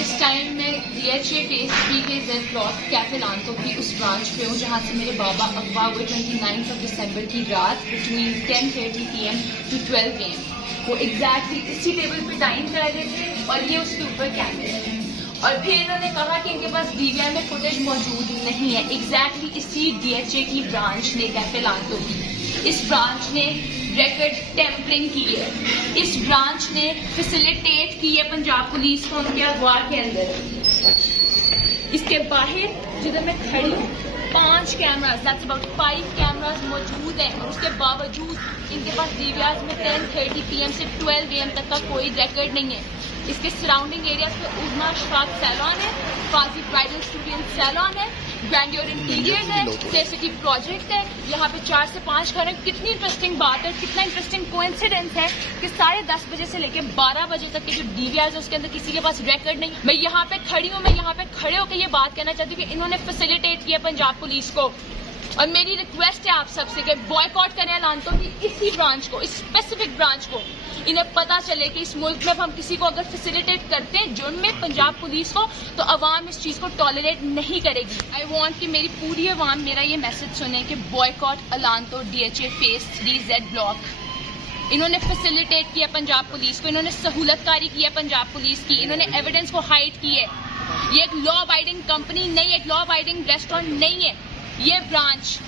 इस टाइम मैं DHA phase 3 के Z ब्लॉक कैफे लांतो की उस ब्रांच पे हूँ जहाँ से मेरे बाबा अगवा हुए 29 दिसंबर की रात बिटवीन 10:30 PM to 12 AM। वो एग्जैक्टली इसी टेबल पे डाइन कर रहे थे और ये उसके ऊपर कैमरे थे। और फिर इन्होंने कहा कि इनके पास DVR में फुटेज मौजूद नहीं है। एग्जैक्टली इसी DHA की ब्रांच ने, कैफे लांतो की, इस ब्रांच ने रिकॉर्ड टेम्परिंग की है। इस ब्रांच ने फैसिलिटेट की है पंजाब पुलिस को उनके अगवा के अंदर। इसके बाहर जिधर मैं खड़ी हूँ 5 कैमरास, दैट्स अबाउट 5 कैमरास मौजूद हैं और उसके बावजूद इनके पास DVR में 10:30 PM से 12 AM तक का कोई रिकॉर्ड नहीं है। इसके सराउंडिंग एरियाज पे उज़मा अशफाक सैलॉन है, फाजी ब्राइडल स्टूडियो सैलॉन है, ग्रैंडियर इंटीरियर्स है, सेफिटी प्रोजेक्ट है। यहाँ पे 4 से 5 घर है। कितनी इंटरेस्टिंग बात है, कितना इंटरेस्टिंग कोइंसिडेंस है कि 10:30 बजे से लेकर 12 बजे तक के जो DVR है उसके अंदर किसी के पास रिकॉर्ड नहीं। मैं यहाँ पे खड़ी हूँ, मैं यहाँ पे खड़े होकर ये बात कहना चाहती हूँ कि इन्होंने फैसिलिटेट किया पंजाब पुलिस को। और मेरी रिक्वेस्ट है आप सबसे कि बॉयकॉट करें लांतो की इसी ब्रांच को, इस स्पेसिफिक ब्रांच को। इन्हें पता चले कि इस मुल्क में हम किसी को अगर फैसिलिटेट करते हैं जुर्म में पंजाब पुलिस को, तो अवाम इस चीज को टॉलरेट नहीं करेगी। आई वांट कि मेरी पूरी अवाम मेरा ये मैसेज सुने कि बॉयकॉट अलांतो DHA फेस 3 Z ब्लॉक। इन्होंने फैसिलिटेट किया पंजाब पुलिस को, इन्होंने सहूलतकारी की है पंजाब पुलिस की, इन्होंने एविडेंस को हाइड की है। ये एक लॉ अबाइडिंग कंपनी नहीं है, एक लॉ अबाइडिंग रेस्टोरेंट नहीं है ये ब्रांच।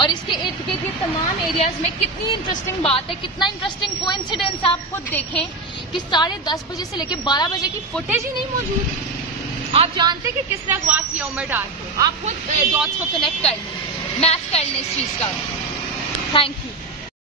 और इसके इर्द गिर्द ये तमाम एरियाज में कितनी इंटरेस्टिंग बात है, कितना इंटरेस्टिंग कोइंसिडेंस आप खुद देखें कि 10:30 बजे से लेकर 12 बजे की फुटेज ही नहीं मौजूद। आप जानते कि किसने अगवा किया उमर डार को, आप खुद डॉट्स को कनेक्ट कर लें, मैच कर लें इस चीज का। Thank you.